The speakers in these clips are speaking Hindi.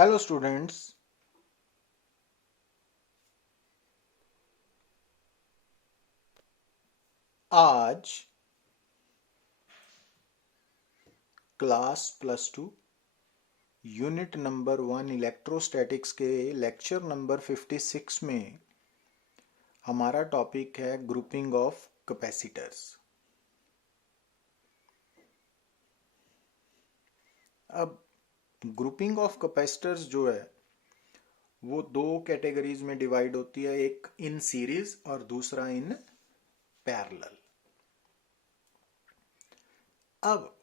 Hello students. आज क्लास +2 यूनिट नंबर 1 इलेक्ट्रोस्टैटिक्स के लेक्चर नंबर 56 में हमारा टॉपिक है ग्रुपिंग ऑफ कैपेसिटर्स। अब ग्रुपिंग ऑफ कैपेसिटर्स जो है वो दो कैटेगरीज में डिवाइड होती है, एक इन सीरीज और दूसरा इन पैरेलल। अब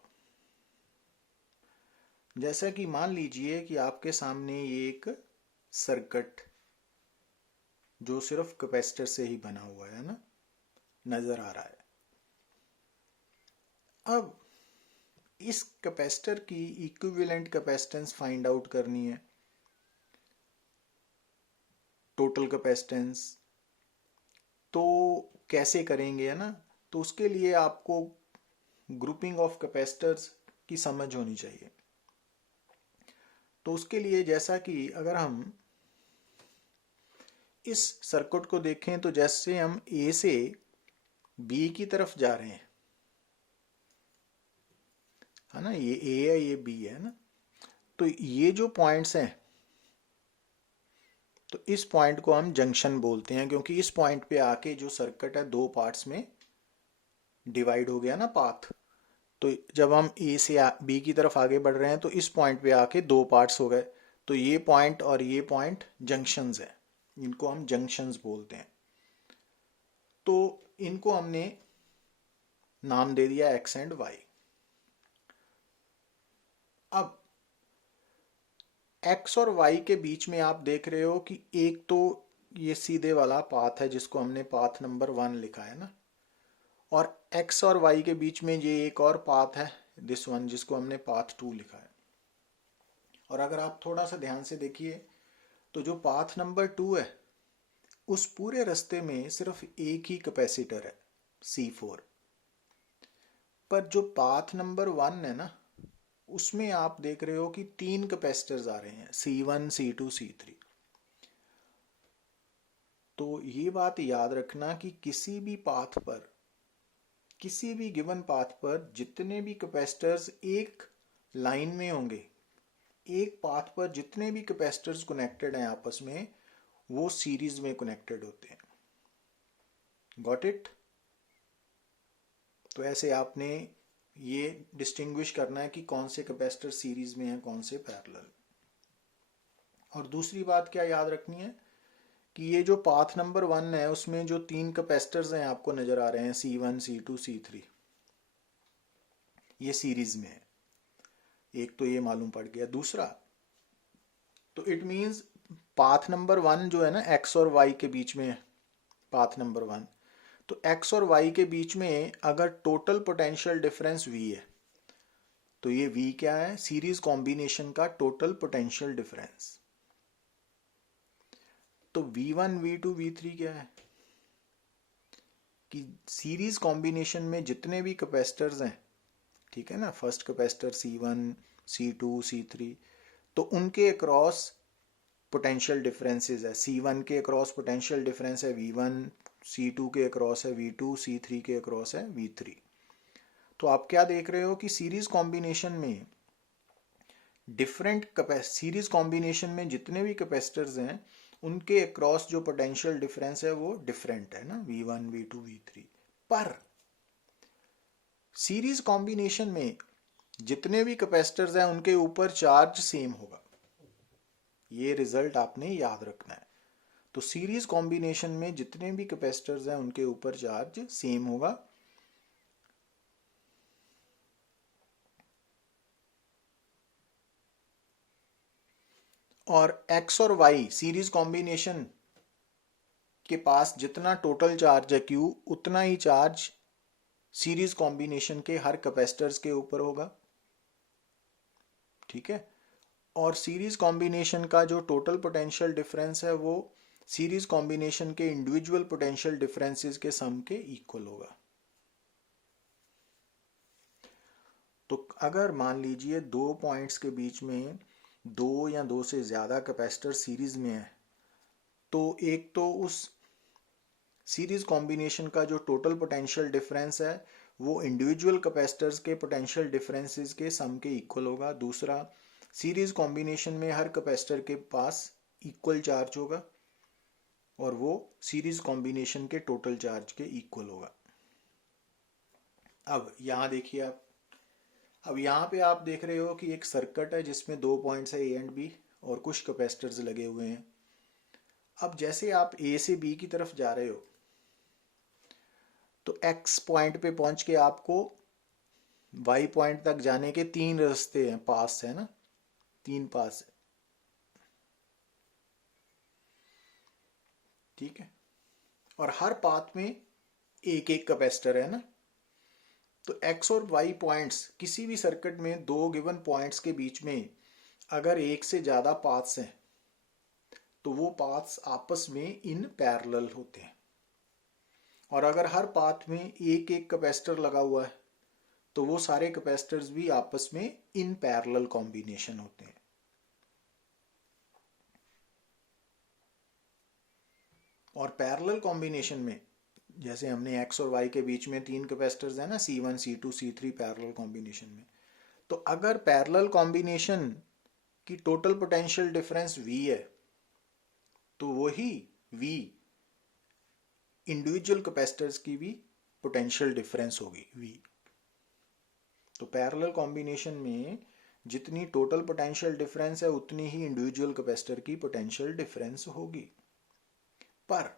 जैसा कि मान लीजिए कि आपके सामने ये एक सर्किट जो सिर्फ कैपेसिटर से ही बना हुआ है ना, नजर आ रहा है। अब इस कैपेसिटर की इक्विवेलेंट कैपेसिटेंस फाइंड आउट करनी है, टोटल कैपेसिटेंस। तो कैसे करेंगे, है ना? तो उसके लिए आपको ग्रुपिंग ऑफ कैपेसिटर्स की समझ होनी चाहिए। तो उसके लिए जैसा कि अगर हम इस सर्किट को देखें तो जैसे हम ए से बी की तरफ जा रहे हैं, है ना, ये ए है ये बी है ना, तो ये जो पॉइंट्स हैं तो इस पॉइंट को हम जंक्शन बोलते हैं, क्योंकि इस पॉइंट पे आके जो सर्किट है दो पार्ट्स में डिवाइड हो गया ना, पाथ। तो जब हम ए से बी की तरफ आगे बढ़ रहे हैं तो इस पॉइंट पे आके दो पार्ट्स हो गए, तो ये पॉइंट और ये पॉइंट जंक्शंस हैं, इनको हम जंक्शंस बोलते हैं। तो इनको हमने नाम दे दिया एक्स एंड वाई। अब एक्स और वाई के बीच में आप देख रहे हो कि एक तो ये सीधे वाला पाथ है जिसको हमने पाथ नंबर 1 लिखा है ना, और एक्स और वाई के बीच में ये एक और पाथ है, दिस वन, जिसको हमने पाथ 2 लिखा है। और अगर आप थोड़ा सा ध्यान से देखिए तो जो पाथ नंबर 2 है उस पूरे रास्ते में सिर्फ एक ही कैपेसिटर है, C4। पर जो पाथ नंबर 1 है ना, उसमें आप देख रहे हो कि तीन कैपेसिटर्स आ रहे हैं, C1 C2 C3। तो ये बात याद रखना कि किसी भी पाथ पर, किसी भी गिवन पाथ पर जितने भी कैपेसिटर्स एक लाइन में होंगे, एक पाथ पर जितने भी कैपेसिटर्स कनेक्टेड हैं आपस में, वो सीरीज में कनेक्टेड होते हैं। Got it? तो ऐसे आपने ये डिस्टिंग्विश करना है कि कौन से कैपेसिटर सीरीज में है, कौन से पैरेलल। और दूसरी बात क्या याद रखनी है कि ये जो पाथ नंबर 1 है उसमें जो तीन कैपेसिटर्स हैं आपको नजर आ रहे हैं, C1 C2 C3, ये सीरीज में है। एक तो ये मालूम पड़ गया। दूसरा, तो इट मींस पाथ नंबर 1 जो है ना, एक्स और वाई के बीच में है पाथ नंबर 1। तो एक्स और वाई के बीच में अगर टोटल पोटेंशियल डिफरेंस V है तो ये V क्या है? सीरीज कॉम्बिनेशन का टोटल पोटेंशियल डिफरेंस। तो V1 V2 V3 क्या है कि सीरीज कॉम्बिनेशन में जितने भी कैपेसिटर्स हैं, ठीक है ना, first capacitor C1 C2 C3, तो उनके अक्रॉस पोटेंशियल डिफरेंसेस है। C1 के अक्रॉस पोटेंशियल डिफरेंस है V1, C2 के अक्रॉस है V2, C3 के अक्रॉस है V3। तो आप क्या देख रहे हो कि सीरीज कॉम्बिनेशन में सीरीज कॉम्बिनेशन में जितने भी कैपेसिटर्स हैं उनके अक्रॉस जो पोटेंशियल डिफरेंस है वो डिफरेंट है ना, V1 V2 V3। पर सीरीज कॉम्बिनेशन में जितने भी कैपेसिटर्स हैं उनके ऊपर चार्ज सेम होगा। ये रिजल्ट आपने याद रखना है। तो सीरीज कॉम्बिनेशन में जितने भी कैपेसिटर्स हैं उनके ऊपर चार्ज सेम होगा। और एक्स और वाई सीरीज कॉम्बिनेशन के पास जितना टोटल चार्ज है Q, उतना ही चार्ज सीरीज कॉम्बिनेशन के हर कैपेसिटर्स के ऊपर होगा। ठीक है? और सीरीज कॉम्बिनेशन का जो टोटल पोटेंशियल डिफरेंस है वो सीरीज कॉम्बिनेशन के इंडिविजुअल पोटेंशियल डिफरेंसेस के सम के इक्वल होगा। तो अगर मान लीजिए दो पॉइंट्स के बीच में दो या दो से ज़्यादा कैपेसिटर सीरीज में है, तो एक तो उस सीरीज कॉम्बिनेशन का जो टोटल पोटेंशियल डिफरेंस है वो इंडिविजुअल कैपेसिटर्स के पोटेंशियल डिफरेंसेस के सम के इक्वल होगा। दूसरा, सीरीज कॉम्बिनेशन में हर कैपेसिटर के पास इक्वल चार्ज होगा और वो सीरीज कॉम्बिनेशन के टोटल चार्ज के इक्वल होगा। अब यहाँ देखिए आप, अब यहाँ पे आप देख रहे हो कि एक सर्किट है जिसमें दो पॉइंट्स है ए एंड बी और कुछ कैपेसिटर्स लगे हुए हैं। अब जैसे आप ए से बी की तरफ जा रहे हो तो एक्स पॉइंट पे पहुंच के आपको वाई पॉइंट तक जाने के तीन रास्ते हैं, पास है ना, तीन पास है, ठीक है। और हर पाथ में एक एक कैपेसिटर है ना। तो एक्स और वाई पॉइंट्स किसी भी सर्किट में दो गिवन पॉइंट्स के बीच में अगर एक से ज्यादा पाथ्स हैं तो वो पाथ्स आपस में इन पैरेलल होते हैं। और अगर हर पाथ में एक एक कैपेसिटर लगा हुआ है तो वो सारे कैपेसिटर्स भी आपस में इन पैरेलल कॉम्बिनेशन होते हैं। और पैरेलल कॉम्बिनेशन में जैसे हमने एक्स और वाई के बीच में तीन कैपेसिटर्स है ना, C1 C2 C3 parallel combination में, तो अगर पैरेलल कॉम्बिनेशन की टोटल पोटेंशियल डिफरेंस V है तो वही V इंडिविजुअल कैपेसिटर्स की भी पोटेंशियल डिफरेंस होगी V। तो पैरेलल कॉम्बिनेशन में जितनी टोटल पोटेंशियल डिफरेंस है उतनी ही इंडिविजुअल कैपेसिटर की पोटेंशियल डिफरेंस होगी। पर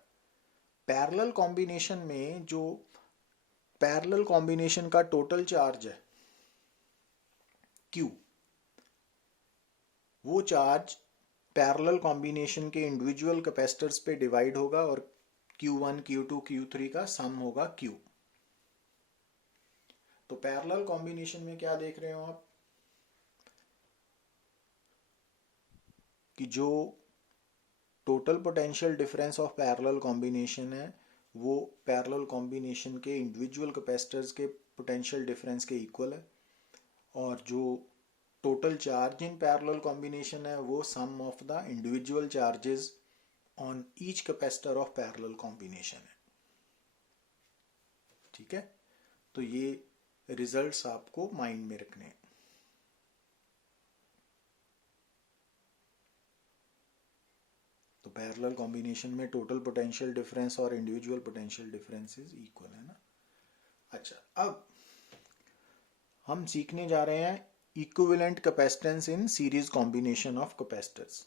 पैरेलल कॉम्बिनेशन में जो पैरेलल कॉम्बिनेशन का टोटल चार्ज है Q, वो चार्ज पैरेलल कॉम्बिनेशन के इंडिविजुअल कैपेसिटर्स पे डिवाइड होगा और Q1 Q2 Q3 का सम होगा Q। तो पैरेलल कॉम्बिनेशन में क्या देख रहे हो आप कि जो total potential difference of parallel combination है वो पैरेलल कॉम्बिनेशन के इंडिविजुअल कैपेसिटर्स के पोटेंशियल डिफरेंस के इक्वल है, और जो total charge in parallel combination है वो sum of the individual charges on each capacitor of parallel combination है, ठीक है। तो ये रिजल्ट्स आपको माइंड में रखने हैं। तो पैरेलल कॉम्बिनेशन में टोटल पोटेंशियल डिफरेंस और इंडिविजुअल पोटेंशियल डिफरेंसेस इक्वल है ना। अच्छा, अब हम सीखने जा रहे हैं equivalent capacitance in series combination of capacitors.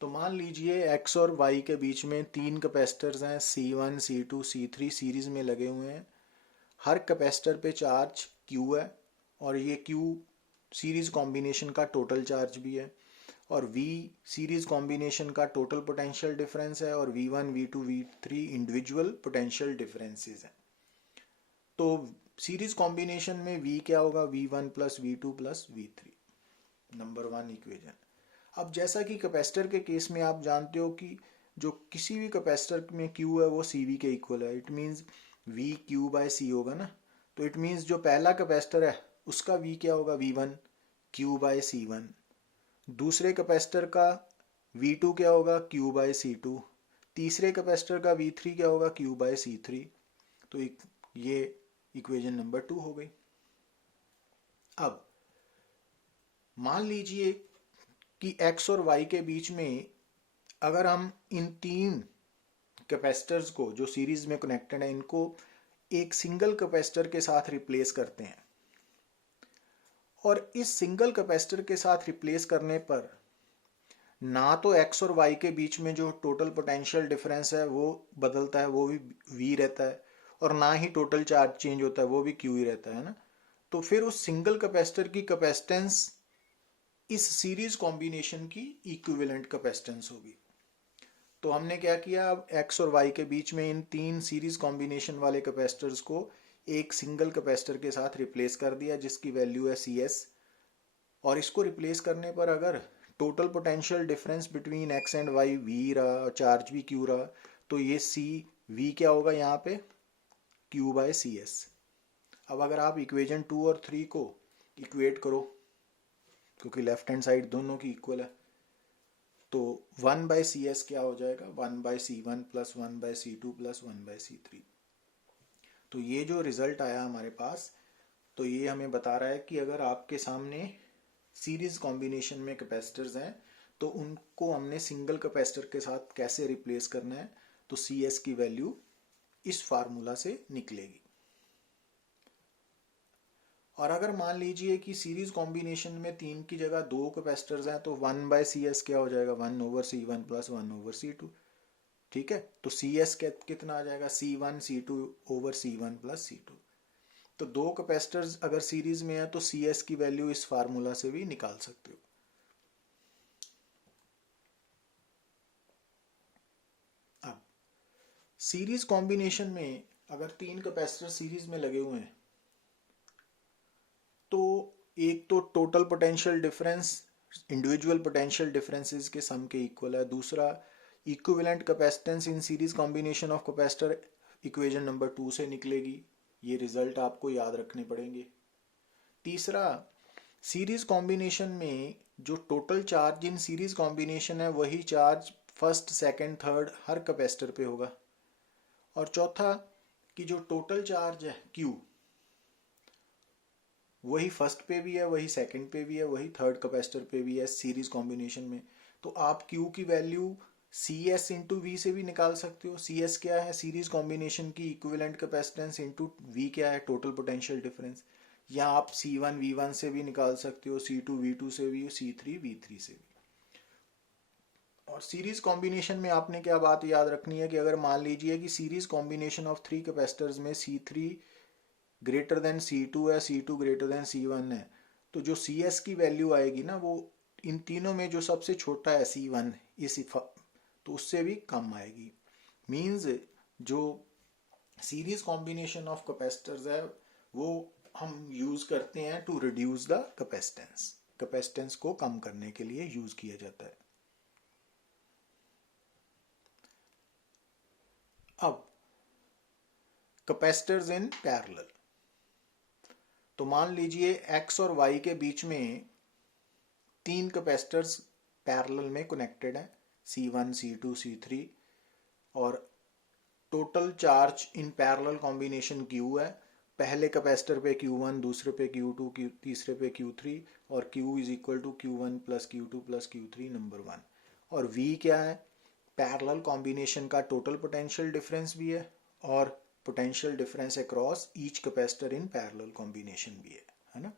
तो मान लीजिए एक्स और वाई के बीच में तीन कैपेसिटर्स हैं, C1 C2 C3 सीरीज में लगे हुए हैं। हर कैपेसिटर पे चार्ज Q है और ये Q सीरीज कॉम्बिनेशन का टोटल चार्ज भी है, और V सीरीज कॉम्बिनेशन का टोटल पोटेंशियल डिफरेंस है, और V1 V2 V3 individual potential differences हैं। तो सीरीज कॉम्बिनेशन में V क्या होगा, V1 plus V2 plus V3, number one equation. अब जैसा कि कैपेसिटर के केस में आप जानते हो कि जो किसी भी कैपेसिटर में Q है वो CV के इक्वल है, it means V Q by C होगा ना। तो इट मीन्स जो पहला कैपेसिटर है उसका V क्या होगा, V1 Q बाय C1। दूसरे कैपेसिटर का V2 क्या होगा, Q बाय C2। तीसरे कैपेसिटर का V3 क्या होगा, Q बाय C3। तो ये इक्वेशन नंबर 2 हो गई। अब मान लीजिए कि x और y के बीच में अगर हम इन तीन कैपेसिटर्स को जो सीरीज में कनेक्टेड है इनको एक सिंगल कैपेसिटर के साथ रिप्लेस करते हैं, और इस सिंगल कैपेसिटर के साथ रिप्लेस करने पर ना तो x और y के बीच में जो टोटल पोटेंशियल डिफरेंस है वो बदलता है, वो भी v रहता है, और ना ही टोटल चार्ज चेंज होता है, वो भी q ही रहता है ना। तो फिर उस सिंगल कैपेसिटर की कैपेसिटेंस इस सीरीज कॉम्बिनेशन की इक्विवेलेंट कैपेसिटेंस होगी। तो हमने क्या किया, अब x और y के बीच में इन तीन सीरीज कॉम्बिनेशन वाले कैपेसिटर्स को एक सिंगल कैपेसिटर के साथ रिप्लेस कर दिया जिसकी वैल्यू है CS। और इसको रिप्लेस करने पर अगर total potential difference between x and y v रहा और चार्ज भी q रहा, तो ये V क्या होगा यहाँ पे, Q बाय CS। अब अगर आप इक्वेशन 2 और 3 को इक्वेट करो क्योंकि लेफ्ट हैंड साइड दोनों की इक्वल है। तो 1/CS क्या हो जाएगा, 1/C1 plus 1/C2 plus 1/C3। तो ये जो रिजल्ट आया हमारे पास, तो ये हमें बता रहा है कि अगर आपके सामने सीरीज कॉम्बिनेशन में कैपेसिटर्स हैं तो उनको हमने सिंगल कैपेसिटर के साथ कैसे रिप्लेस करना है। तो CS की वैल्यू इस फार्मूला से निकलेगी। और अगर मान लीजिए कि सीरीज कॉम्बिनेशन में 3 की जगह 2 कैपेसिटर्स हैं तो 1/CS क्या हो जाएगा, 1/C1 प्लस 1/C2। ठीक है, तो CS कितना आ जाएगा, C1/C2/C1 प्लस C2। तो 2 कैपेसिटर्स अगर सीरीज में है तो CS की वैल्यू इस फार्मूला से भी निकाल सकते हो। अब सीरीज कॉम्बिनेशन में अगर 3 कैपेसिटर सीरीज में लगे हुए हैं तो एक तो total potential difference individual potential differences के सम के इक्वल है। दूसरा, equivalent capacitance in series combination of capacitor equation number 2 से निकलेगी। ये रिजल्ट आपको याद रखने पड़ेंगे। तीसरा, सीरीज कॉम्बिनेशन में जो total charge in series combination है वही चार्ज फर्स्ट सेकंड थर्ड हर कैपेसिटर पे होगा। और चौथा, कि जो टोटल चार्ज है Q वही फर्स्ट पे भी है, वही सेकंड पे भी है, वही थर्ड कैपेसिटर पे भी है सीरीज कॉम्बिनेशन में। तो आप Q की वैल्यू CS इंटू वी से भी निकाल सकते हो। CS क्या है, सीरीज कॉम्बिनेशन की इक्विवेलेंट कैपेसिटेंस इंटू V क्या है, टोटल पोटेंशियल डिफरेंस। या आप C1 V1 से भी निकाल सकते हो, C2 V2 से भी, C3 V3 से भी। और सीरीज कॉम्बिनेशन में आपने क्या बात याद रखनी है कि अगर मान लीजिए कि सीरीज कॉम्बिनेशन ऑफ 3 कैपेसिटर्स में C3 ग्रेटर देन C2 है, C2 ग्रेटर देन C1 है, तो जो CS की वैल्यू आएगी ना वो इन तीनों में जो सबसे छोटा है C1 तो उससे भी कम आएगी। मींस जो सीरीज कॉम्बिनेशन ऑफ कैपेसिटर्स है वो हम यूज करते हैं to reduce the capacitance, capacitance को कम करने के लिए यूज किया जाता है। अब कैपेसिटर्स इन पैरेलल, तो मान लीजिए X और Y के बीच में 3 कैपेसिटर्स पैरेलल में कनेक्टेड हैं, C1 C2 C3, और total charge in parallel combination Q है। पहले कैपेसिटर पे Q1, दूसरे पे Q2, तीसरे पे Q3, और Q is equal to Q1 plus Q2 plus Q3 number 1। और V क्या है, पैरेलल कॉम्बिनेशन का टोटल पोटेंशियल डिफरेंस भी है और potential difference across each capacitor in parallel combination भी है ना।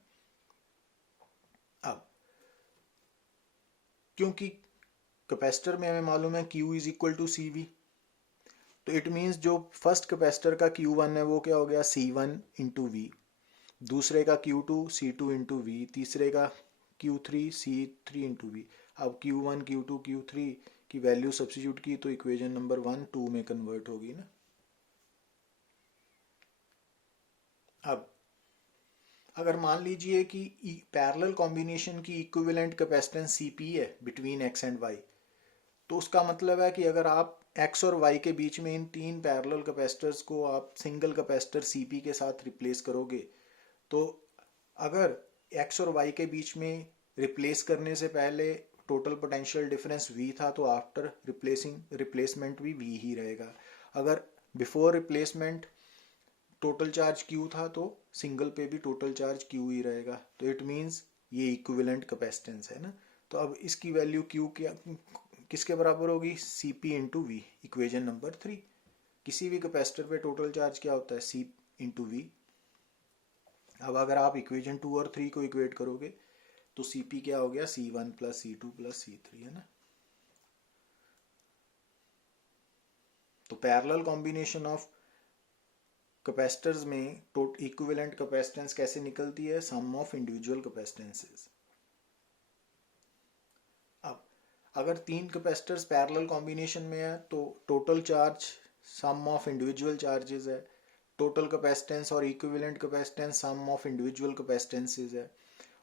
अब क्योंकि कैपेसिटर में हमें मालूम है Q is equal to CV, तो इट मीन्स जो फर्स्ट कैपेसिटर का Q1 है वो क्या हो गया, C1 इंटू वी, दूसरे का Q2 C2 इंटू वी, तीसरे का Q3 C3 इंटू वी। अब Q1 Q2 Q3 की वैल्यू सब्स्टिट्यूट की तो इक्वेशन नंबर 1 2 में कन्वर्ट होगी ना। अब अगर मान लीजिए कि पैरेलल कॉम्बिनेशन की इक्विवेलेंट कैपेसिटेंस CP है बिटवीन X एंड Y, तो उसका मतलब है कि अगर आप X और Y के बीच में इन 3 पैरेलल कैपेसिटर्स को आप सिंगल कैपेसिटर CP के साथ रिप्लेस करोगे, तो अगर X और Y के बीच में रिप्लेस करने से पहले टोटल पोटेंशियल डिफरेंस V था तो आफ्टर रिप्लेसमेंट भी V ही रहेगा। अगर before replacement total charge Q था तो सिंगल पे भी टोटल चार्ज Q ही रहेगा। तो इट मीन्स ये इक्विवेलेंट कैपेसिटेंस है ना। तो अब इसकी वैल्यू Q क्या किसके बराबर होगी, CP into V, equation number 3। किसी भी कैपेसिटर पे टोटल चार्ज क्या होता है, C इंटू वी। अब अगर आप इक्वेशन 2 और 3 को इक्वेट करोगे तो CP क्या हो गया, C1 plus C2 plus C3 है ना। तो पैरेलल कॉम्बिनेशन ऑफ कैपेसिटर्स में इक्विवेलेंट कैपेसिटेंस कैसे निकलती है, सम ऑफ इंडिविजुअल कैपेसिटेंसेस। अब अगर 3 कैपेसिटर्स पैरेलल कॉम्बिनेशन में है तो total charge sum of individual charges है, टोटल कैपेसिटेंस और equivalent capacitance sum of individual capacitances है।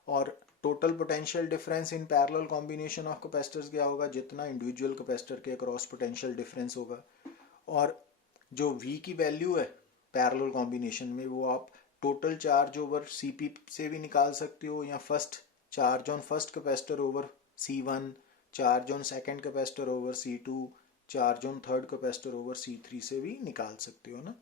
और total potential difference in parallel combination of capacitors क्या होगा, जितना इंडिविजुअल कैपेसिटर के अक्रॉस पोटेंशियल डिफरेंस होगा। और जो V की वैल्यू है पैरेलल कॉम्बिनेशन में वो आप टोटल चार्ज ओवर CP से भी निकाल सकते हो या first charge on first capacitor over C1, charge on second capacitor over C2, charge on third capacitor over C3 से भी निकाल सकते हो ना।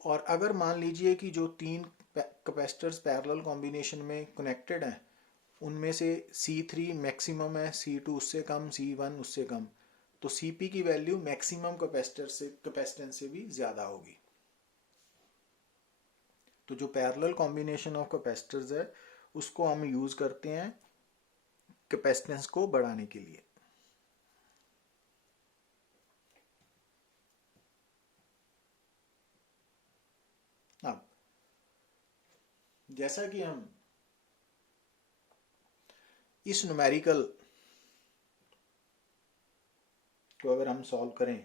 और अगर मान लीजिए कि जो तीन कैपेसिटर्स पैरेलल कॉम्बिनेशन में कनेक्टेड हैं उनमें से C3 मैक्सिमम है, C2 उससे कम, C1 उससे कम, तो Cp की वैल्यू मैक्सिमम कैपेसिटेंस से भी ज़्यादा होगी। तो जो पैरेलल कॉम्बिनेशन ऑफ कैपेसिटर्स है उसको हम यूज़ करते हैं कैपेसिटेंस को बढ़ाने के लिए। अब जैसा कि हम इस न्यूमेरिकल को अगर हम सॉल्व करें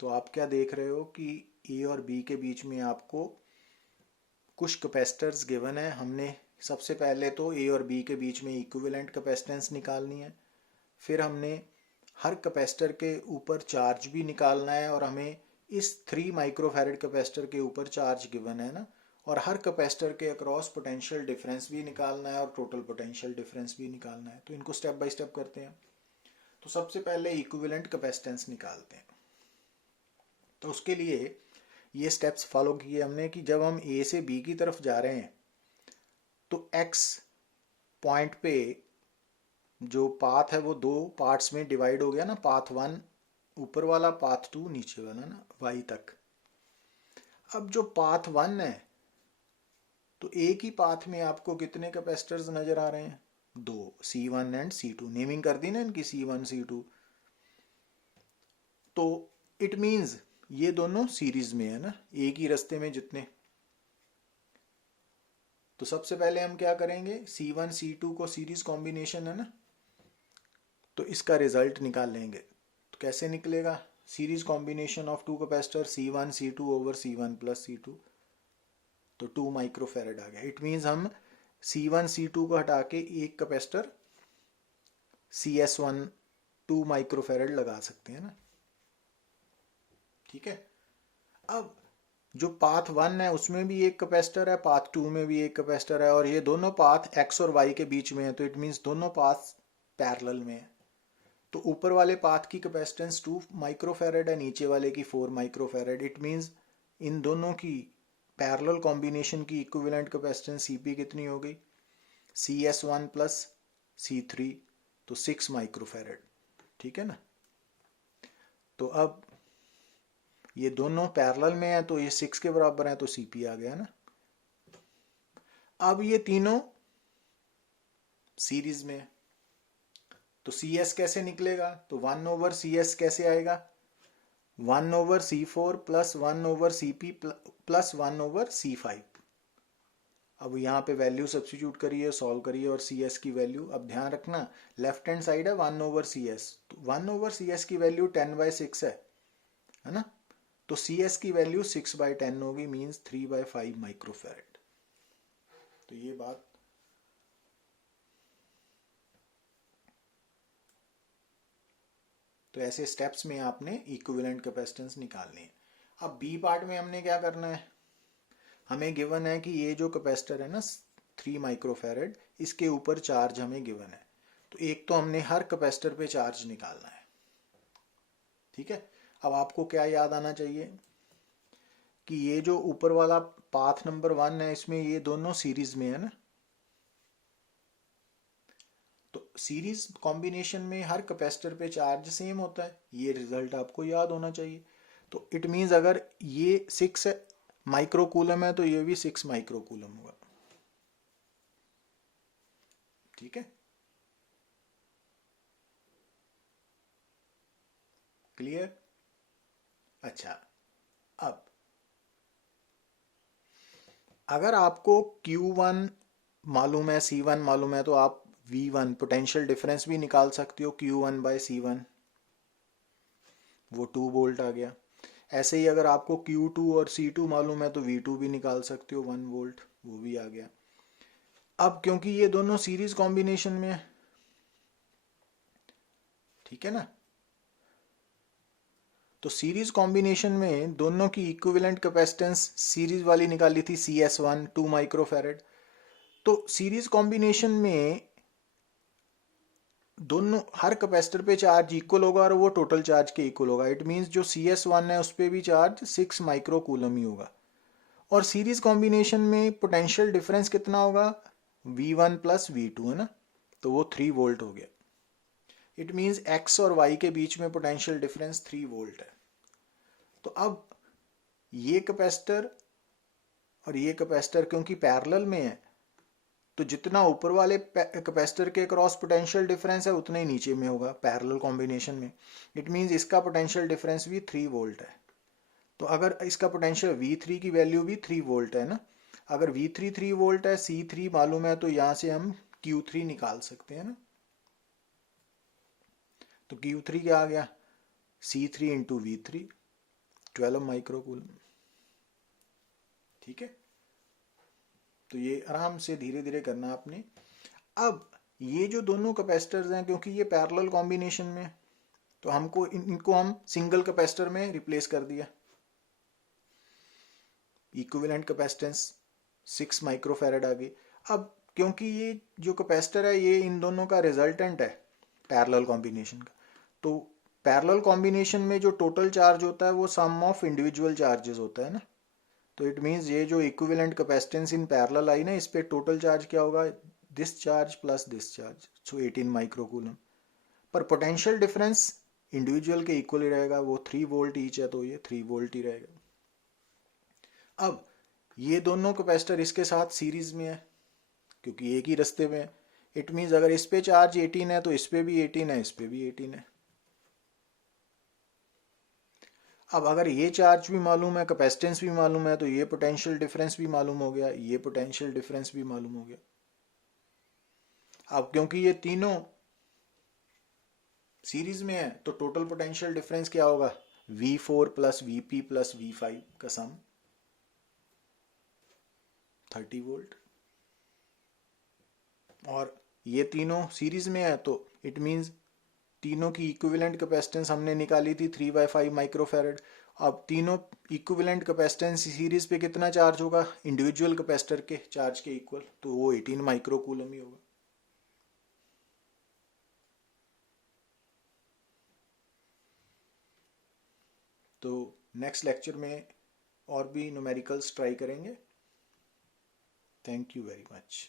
तो आप क्या देख रहे हो कि ए और बी के बीच में आपको कुछ कैपेसिटर्स गिवन है। हमने सबसे पहले तो ए और बी के बीच में इक्विवेलेंट कैपेसिटेंस निकालनी है, फिर हमने हर कैपेसिटर के ऊपर चार्ज भी निकालना है और हमें इस 3 माइक्रोफैरड कैपेसिटर के ऊपर चार्ज गिवन है ना, और हर कैपेसिटर के अक्रॉस पोटेंशियल डिफरेंस भी निकालना है और टोटल पोटेंशियल डिफरेंस भी निकालना है। तो इनको स्टेप बाय स्टेप करते हैं। तो सबसे पहले इक्विवेलेंट कैपेसिटेंस निकालते हैं। तो उसके लिए ये स्टेप्स फॉलो किए हमने कि जब हम ए से बी की तरफ जा रहे हैं तो एक्स पॉइंट पे जो पाथ है वो दो पार्ट्स में डिवाइड हो गया ना, पाथ 1 ऊपर वाला, पाथ 2 नीचे वाला ना, वाई तक। अब जो पाथ 1 है तो एक ही पाथ में आपको कितने कैपेसिटर्स नजर आ रहे हैं? 2, C1 एंड C2। नेमिंग कर दी ना इनकी, C1 C2। तो इट मींस ये दोनों सीरीज में है ना, एक ही रास्ते में जितने। तो सबसे पहले हम क्या करेंगे, C1 C2 को सीरीज कॉम्बिनेशन है ना, तो इसका रिजल्ट निकाल लेंगे। तो कैसे निकलेगा? Series combination of two capacitor C1 C2 over C1 plus C2, तो 2 माइक्रोफैरड आ गया। इट मींस हम C1 C2 को हटा के एक कैपेसिटर CS1 2 माइक्रोफैरड लगा सकते हैं ना, ठीक है। अब जो पाथ 1 है उसमें भी एक कैपेसिटर है, पाथ 2 में भी एक कैपेसिटर है, और ये दोनों पाथ एक्स और वाई के बीच में है, तो इट मींस दोनों पाथ पैरेलल में है। तो ऊपर वाले पाथ की कैपेसिटेंस 2 माइक्रोफैरड है, नीचे वाले की 4 माइक्रोफैरड। इट मींस इन दोनों की पैरेलल कॉम्बिनेशन की इक्विवेलेंट कैपेसिटेंस Cp कितनी हो गई? CS1 प्लस C3, तो 6 माइक्रोफैरड, ठीक है ना। तो अब ये दोनों पैरेलल में है तो ये 6 के बराबर है, तो Cp आ गया ना। अब ये तीनों सीरीज में है तो CS कैसे निकलेगा? तो 1 ओवर CS कैसे आएगा? 1 over C4 plus 1 over Cp plus 1 over C5। अब यहाँ पे वैल्यू सब्स्टिट्यूट करिए, सॉल्व करिए, और CS की वैल्यू, अब ध्यान रखना लेफ्ट हैंड साइड है 1 ओवर CS, तो 1 ओवर CS की वैल्यू 10/6 है ना। तो CS की वैल्यू 6/10 होगी, मींस 3/5 माइक्रोफैरड। तो ये बात तो ऐसे स्टेप्स में आपने इक्विवेलेंट कैपेसिटेंस निकालनी है। अब बी पार्ट में हमने क्या करना है, हमें गिवन है कि ये जो कैपेसिटर है ना 3 माइक्रोफैरड, इसके ऊपर चार्ज हमें गिवन है। तो एक तो हमने हर कैपेसिटर पे चार्ज निकालना है, ठीक है। अब आपको क्या याद आना चाहिए कि ये जो ऊपर वाला पाथ नंबर 1 है इसमें ये दोनों सीरीज में है ना, तो सीरीज कॉम्बिनेशन में हर कैपेसिटर पे चार्ज सेम होता है, ये रिजल्ट आपको याद होना चाहिए। तो इट मींस अगर ये 6 माइक्रोकूलम है तो ये भी 6 माइक्रोकूलम होगा, ठीक है। क्लियर? अच्छा, अब अगर आपको Q1 मालूम है, C1 मालूम है, तो आप V1 पोटेंशियल डिफरेंस भी निकाल सकते हो, Q1/C1, वो 2 वोल्ट आ गया। ऐसे ही अगर आपको Q2 और C2 मालूम है तो V2 भी निकाल सकते हो, 1 वोल्ट, वो भी आ गया। अब क्योंकि ये दोनों सीरीज कॉम्बिनेशन में है, ठीक है ना, तो सीरीज कॉम्बिनेशन में दोनों की इक्विवेलेंट कैपेसिटेंस सीरीज वाली निकाली थी CS1 2 माइक्रोफैरड, तो सीरीज कॉम्बिनेशन में दोनों हर कैपेसिटर पे चार्ज इक्वल होगा और वो टोटल चार्ज के इक्वल होगा। इट मीन्स जो CS1 है उस पर भी चार्ज 6 माइक्रो कूलम ही होगा। और सीरीज कॉम्बिनेशन में पोटेंशियल डिफरेंस कितना होगा, V1 प्लस V2 है ना, तो वो 3 वोल्ट हो गया। इट मीन्स X और Y के बीच में पोटेंशियल डिफरेंस 3 वोल्ट है। तो अब ये कैपेसिटर और ये कैपेसिटर क्योंकि पैरेलल में है, तो जितना ऊपर वाले कैपेसिटर के क्रॉस पोटेंशियल डिफरेंस है उतना ही नीचे में होगा पैरेलल कॉम्बिनेशन में। इट मीन्स इसका पोटेंशियल डिफरेंस भी 3 वोल्ट है। तो अगर इसका पोटेंशियल V3 की वैल्यू भी 3 वोल्ट है ना, अगर V3 3 वोल्ट है, C3 मालूम है, तो यहां से हम Q3 निकाल सकते हैं ना। तो Q3 क्या आ गया, C3 into V3, 12 micro coulomb. ठीक है, तो ये आराम से धीरे धीरे करना आपने। अब ये जो दोनों कैपेसिटर्स हैं, क्योंकि ये पैरेलल कॉम्बिनेशन में, तो हमको इनको हम सिंगल कैपेसिटर में रिप्लेस कर दिया। इक्विवेलेंट कैपेसिटेंस 6 माइक्रोफैरड आ गई। अब क्योंकि ये जो कैपेसिटर है ये इन दोनों का रिजल्टेंट है पैरेलल कॉम्बिनेशन का, तो पैरेलल कॉम्बिनेशन में जो टोटल चार्ज होता है वो सम ऑफ इंडिविजुअल चार्जेस होता है ना। तो इट मीन्स ये जो इक्विवेलेंट कैपेसिटेंस इन पैरेलल आई ना, इस पे टोटल चार्ज क्या होगा, this charge plus this charge, so 18 micro coulomb. पर पोटेंशियल डिफरेंस इंडिविजुअल के इक्वल ही रहेगा, वो 3 वोल्ट ईच है तो ये 3 वोल्ट ही रहेगा। अब ये दोनों कैपेसिटर इसके साथ सीरीज में है क्योंकि एक ही रास्ते में है। इट मीन्स अगर इस पे चार्ज 18 है तो इस पे भी 18 है, इस पे भी 18 है। अब अगर ये चार्ज भी मालूम है, कैपेसिटेंस भी मालूम है, तो ये पोटेंशियल डिफरेंस भी मालूम हो गया, ये पोटेंशियल डिफरेंस भी मालूम हो गया। अब क्योंकि ये तीनों सीरीज में है तो टोटल पोटेंशियल डिफरेंस क्या होगा, V4 plus VP plus V5 का सम 30 वोल्ट। और ये तीनों सीरीज में है तो इट मीन्स तीनों की इक्विवेलेंट कैपेसिटेंस हमने निकाली थी 3/5 माइक्रोफैरड। अब तीनों इक्विवेलेंट कैपेसिटेंस सीरीज पे कितना चार्ज होगा, इंडिविजुअल कैपेसिटर के चार्ज के इक्वल, तो वो 18 माइक्रो कूलम ही होगा। तो नेक्स्ट लेक्चर में और भी न्यूमेरिकल्स ट्राई करेंगे। Thank you very much.